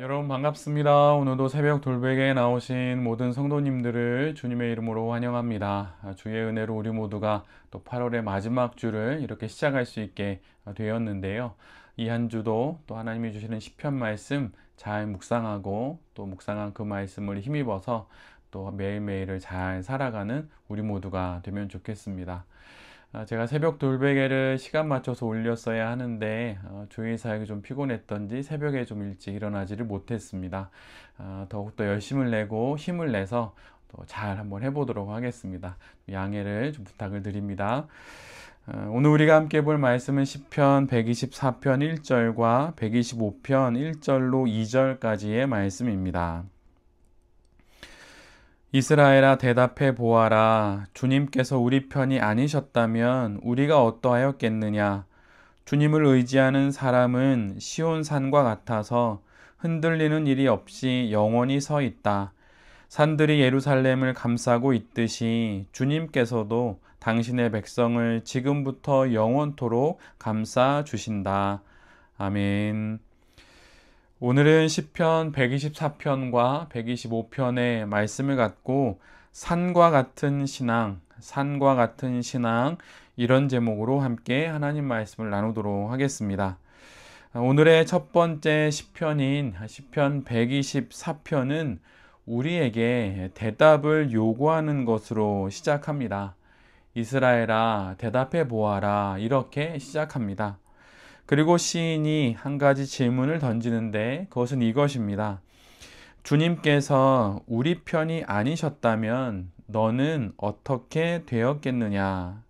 여러분 반갑습니다. 오늘도 새벽 돌베개에 나오신 모든 성도님들을 주님의 이름으로 환영합니다. 주의 은혜로 우리 모두가 또 8월의 마지막 주를 이렇게 시작할 수 있게 되었는데요. 이 한 주도 또 하나님이 주시는 시편 말씀 잘 묵상하고 또 묵상한 그 말씀을 힘입어서 또 매일매일을 잘 살아가는 우리 모두가 되면 좋겠습니다. 제가 새벽 돌베개를 시간 맞춰서 올렸어야 하는데 주일 사역이 좀 피곤했던지 새벽에 좀 일찍 일어나지를 못했습니다. 더욱더 열심을 내고 힘을 내서 또 잘 한번 해보도록 하겠습니다. 양해를 좀 부탁을 드립니다. 오늘 우리가 함께 볼 말씀은 시편 124편 1절과 125편 1절로 2절까지의 말씀입니다. 이스라엘아 대답해 보아라. 주님께서 우리 편이 아니셨다면 우리가 어떠하였겠느냐. 주님을 의지하는 사람은 시온 산과 같아서 흔들리는 일이 없이 영원히 서 있다. 산들이 예루살렘을 감싸고 있듯이 주님께서도 당신의 백성을 지금부터 영원토록 감싸 주신다. 아멘. 오늘은 시편 124편과 125편의 말씀을 갖고 산과 같은 신앙, 산과 같은 신앙 이런 제목으로 함께 하나님 말씀을 나누도록 하겠습니다. 오늘의 첫 번째 시편인 시편 124편은 우리에게 대답을 요구하는 것으로 시작합니다. 이스라엘아 대답해 보아라 이렇게 시작합니다. 그리고 시인이 한 가지 질문을 던지는데 그것은 이것입니다. 주님께서 우리 편이 아니셨다면 너는 어떻게 되었겠느냐?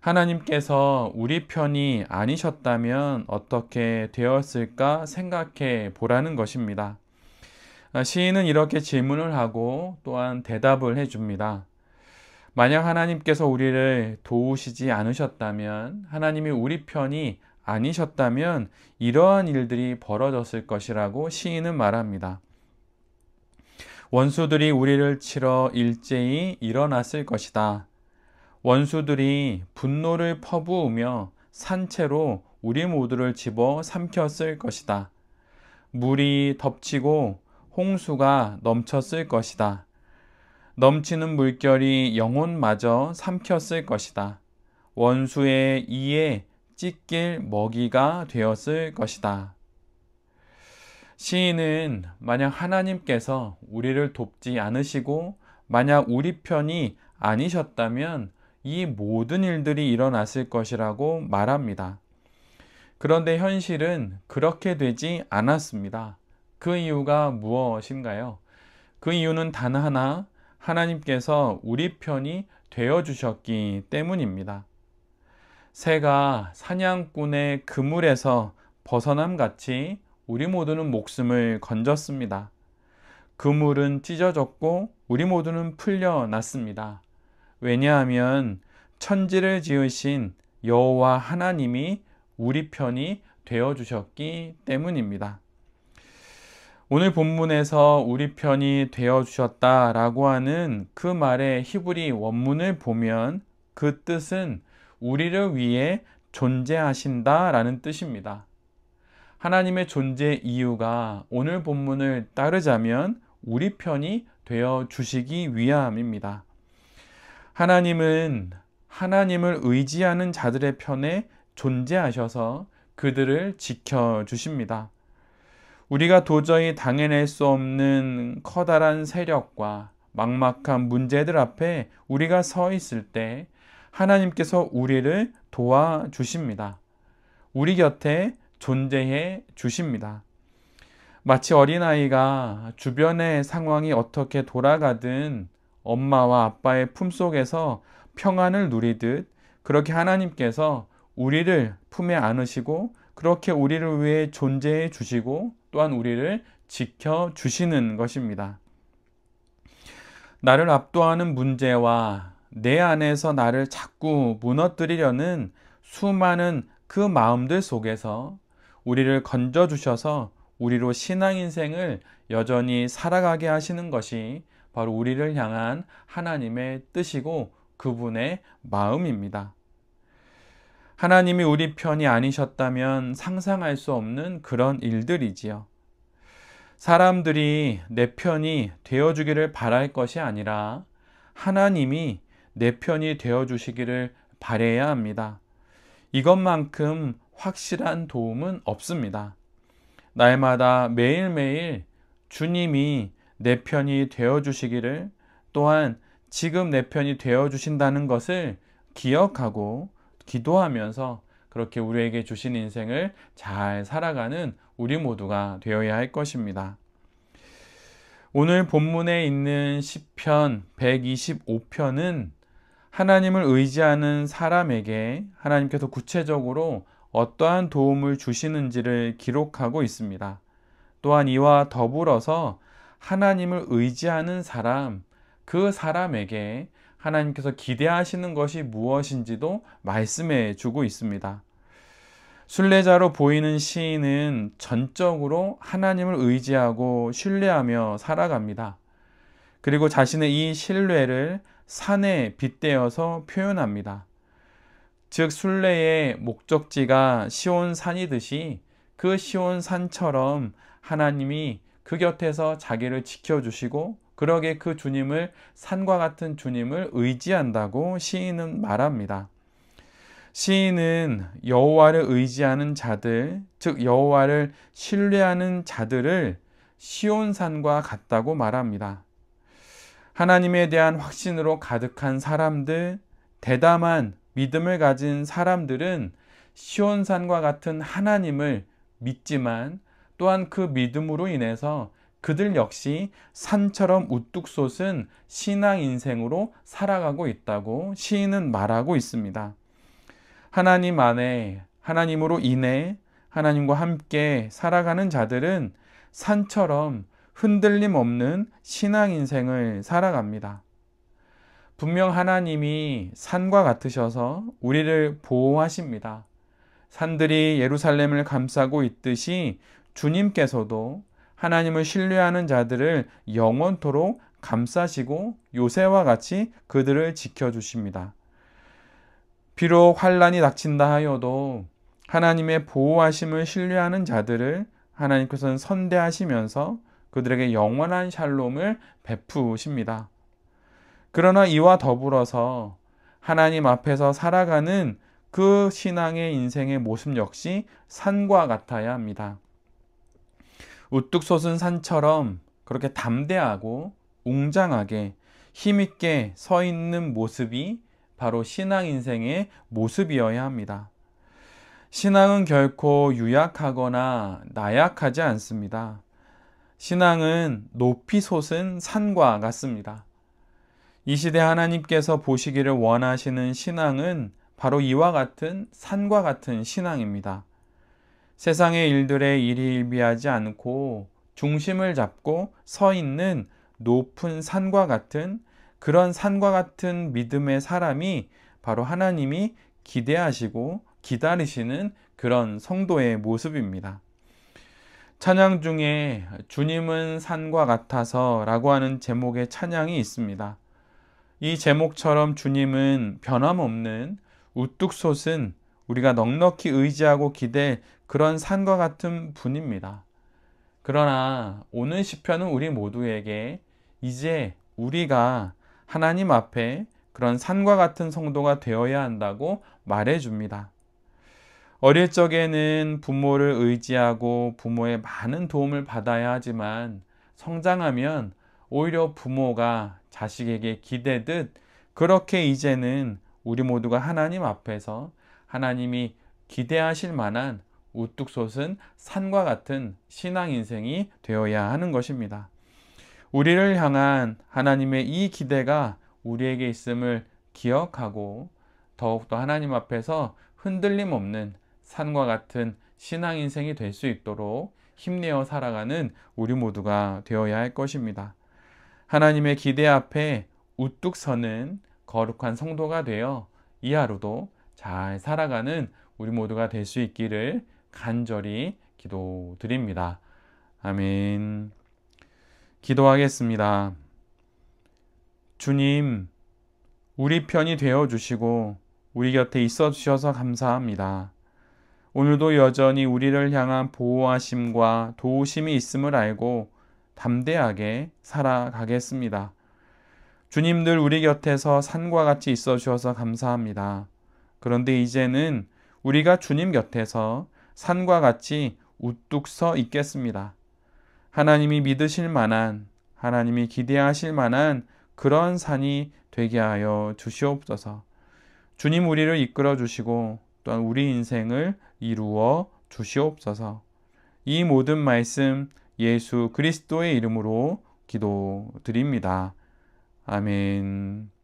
하나님께서 우리 편이 아니셨다면 어떻게 되었을까 생각해 보라는 것입니다. 시인은 이렇게 질문을 하고 또한 대답을 해줍니다. 만약 하나님께서 우리를 도우시지 않으셨다면, 하나님이 우리 편이 아니셨다면 이러한 일들이 벌어졌을 것이라고 시인은 말합니다. 원수들이 우리를 치러 일제히 일어났을 것이다. 원수들이 분노를 퍼부으며 산채로 우리 모두를 집어 삼켰을 것이다. 물이 덮치고 홍수가 넘쳤을 것이다. 넘치는 물결이 영혼마저 삼켰을 것이다. 원수의 이에 찢길 먹이가 되었을 것이다. 시인은 만약 하나님께서 우리를 돕지 않으시고 만약 우리 편이 아니셨다면 이 모든 일들이 일어났을 것이라고 말합니다. 그런데 현실은 그렇게 되지 않았습니다. 그 이유가 무엇인가요? 그 이유는 단 하나, 하나님께서 우리 편이 되어주셨기 때문입니다. 새가 사냥꾼의 그물에서 벗어남 같이 우리 모두는 목숨을 건졌습니다. 그물은 찢어졌고 우리 모두는 풀려났습니다. 왜냐하면 천지를 지으신 여호와 하나님이 우리 편이 되어주셨기 때문입니다. 오늘 본문에서 우리 편이 되어주셨다라고 하는 그 말의 히브리 원문을 보면 그 뜻은 우리를 위해 존재하신다라는 뜻입니다. 하나님의 존재 이유가 오늘 본문을 따르자면 우리 편이 되어주시기 위함입니다. 하나님은 하나님을 의지하는 자들의 편에 존재하셔서 그들을 지켜주십니다. 우리가 도저히 당해낼 수 없는 커다란 세력과 막막한 문제들 앞에 우리가 서 있을 때 하나님께서 우리를 도와주십니다. 우리 곁에 존재해 주십니다. 마치 어린아이가 주변의 상황이 어떻게 돌아가든 엄마와 아빠의 품속에서 평안을 누리듯 그렇게 하나님께서 우리를 품에 안으시고 그렇게 우리를 위해 존재해 주시고 또한 우리를 지켜주시는 것입니다. 나를 압도하는 문제와 내 안에서 나를 자꾸 무너뜨리려는 수많은 그 마음들 속에서 우리를 건져주셔서 우리로 신앙인생을 여전히 살아가게 하시는 것이 바로 우리를 향한 하나님의 뜻이고 그분의 마음입니다. 하나님이 우리 편이 아니셨다면 상상할 수 없는 그런 일들이지요. 사람들이 내 편이 되어주기를 바랄 것이 아니라 하나님이 내 편이 되어주시기를 바라야 합니다. 이것만큼 확실한 도움은 없습니다. 날마다 매일매일 주님이 내 편이 되어주시기를, 또한 지금 내 편이 되어주신다는 것을 기억하고 기도하면서 그렇게 우리에게 주신 인생을 잘 살아가는 우리 모두가 되어야 할 것입니다. 오늘 본문에 있는 시편 125편은 하나님을 의지하는 사람에게 하나님께서 구체적으로 어떠한 도움을 주시는지를 기록하고 있습니다. 또한 이와 더불어서 하나님을 의지하는 사람, 그 사람에게 하나님께서 기대하시는 것이 무엇인지도 말씀해 주고 있습니다. 순례자로 보이는 시인은 전적으로 하나님을 의지하고 신뢰하며 살아갑니다. 그리고 자신의 이 신뢰를 산에 빗대어서 표현합니다. 즉 순례의 목적지가 시온산이듯이 그 시온산처럼 하나님이 그 곁에서 자기를 지켜주시고, 그러게 그 주님을, 산과 같은 주님을 의지한다고 시인은 말합니다. 시인은 여호와를 의지하는 자들, 즉 여호와를 신뢰하는 자들을 시온산과 같다고 말합니다. 하나님에 대한 확신으로 가득한 사람들, 대담한 믿음을 가진 사람들은 시온산과 같은 하나님을 믿지만, 또한 그 믿음으로 인해서 그들 역시 산처럼 우뚝 솟은 신앙 인생으로 살아가고 있다고 시인은 말하고 있습니다. 하나님 안에, 하나님으로 인해 하나님과 함께 살아가는 자들은 산처럼 흔들림 없는 신앙 인생을 살아갑니다. 분명 하나님이 산과 같으셔서 우리를 보호하십니다. 산들이 예루살렘을 감싸고 있듯이 주님께서도 하나님을 신뢰하는 자들을 영원토록 감싸시고 요새와 같이 그들을 지켜주십니다. 비록 환난이 닥친다 하여도 하나님의 보호하심을 신뢰하는 자들을 하나님께서는 선대하시면서 그들에게 영원한 샬롬을 베푸십니다. 그러나 이와 더불어서 하나님 앞에서 살아가는 그 신앙의 인생의 모습 역시 산과 같아야 합니다. 우뚝 솟은 산처럼 그렇게 담대하고 웅장하게 힘있게 서 있는 모습이 바로 신앙 인생의 모습이어야 합니다. 신앙은 결코 유약하거나 나약하지 않습니다. 신앙은 높이 솟은 산과 같습니다. 이 시대 하나님께서 보시기를 원하시는 신앙은 바로 이와 같은 산과 같은 신앙입니다. 세상의 일들에 일희일비하지 않고 중심을 잡고 서 있는 높은 산과 같은, 그런 산과 같은 믿음의 사람이 바로 하나님이 기대하시고 기다리시는 그런 성도의 모습입니다. 찬양 중에 주님은 산과 같아서 라고 하는 제목의 찬양이 있습니다. 이 제목처럼 주님은 변함없는 우뚝 솟은, 우리가 넉넉히 의지하고 기댈 그런 산과 같은 분입니다. 그러나 오늘 시편은 우리 모두에게 이제 우리가 하나님 앞에 그런 산과 같은 성도가 되어야 한다고 말해줍니다. 어릴 적에는 부모를 의지하고 부모의 많은 도움을 받아야 하지만, 성장하면 오히려 부모가 자식에게 기대듯 그렇게 이제는 우리 모두가 하나님 앞에서 하나님이 기대하실 만한 우뚝 솟은 산과 같은 신앙 인생이 되어야 하는 것입니다. 우리를 향한 하나님의 이 기대가 우리에게 있음을 기억하고 더욱더 하나님 앞에서 흔들림 없는 산과 같은 신앙 인생이 될 수 있도록 힘내어 살아가는 우리 모두가 되어야 할 것입니다. 하나님의 기대 앞에 우뚝 서는 거룩한 성도가 되어 이 하루도 잘 살아가는 우리 모두가 될 수 있기를 간절히 기도드립니다. 아멘. 기도하겠습니다. 주님, 우리 편이 되어 주시고 우리 곁에 있어 주셔서 감사합니다. 오늘도 여전히 우리를 향한 보호하심과 도우심이 있음을 알고 담대하게 살아가겠습니다. 주님들 우리 곁에서 산과 같이 있어 주셔서 감사합니다. 그런데 이제는 우리가 주님 곁에서 산과 같이 우뚝 서 있겠습니다. 하나님이 믿으실 만한, 하나님이 기대하실 만한 그런 산이 되게 하여 주시옵소서. 주님 우리를 이끌어 주시고 또한 우리 인생을 이루어 주시옵소서. 이 모든 말씀 예수 그리스도의 이름으로 기도드립니다. 아멘.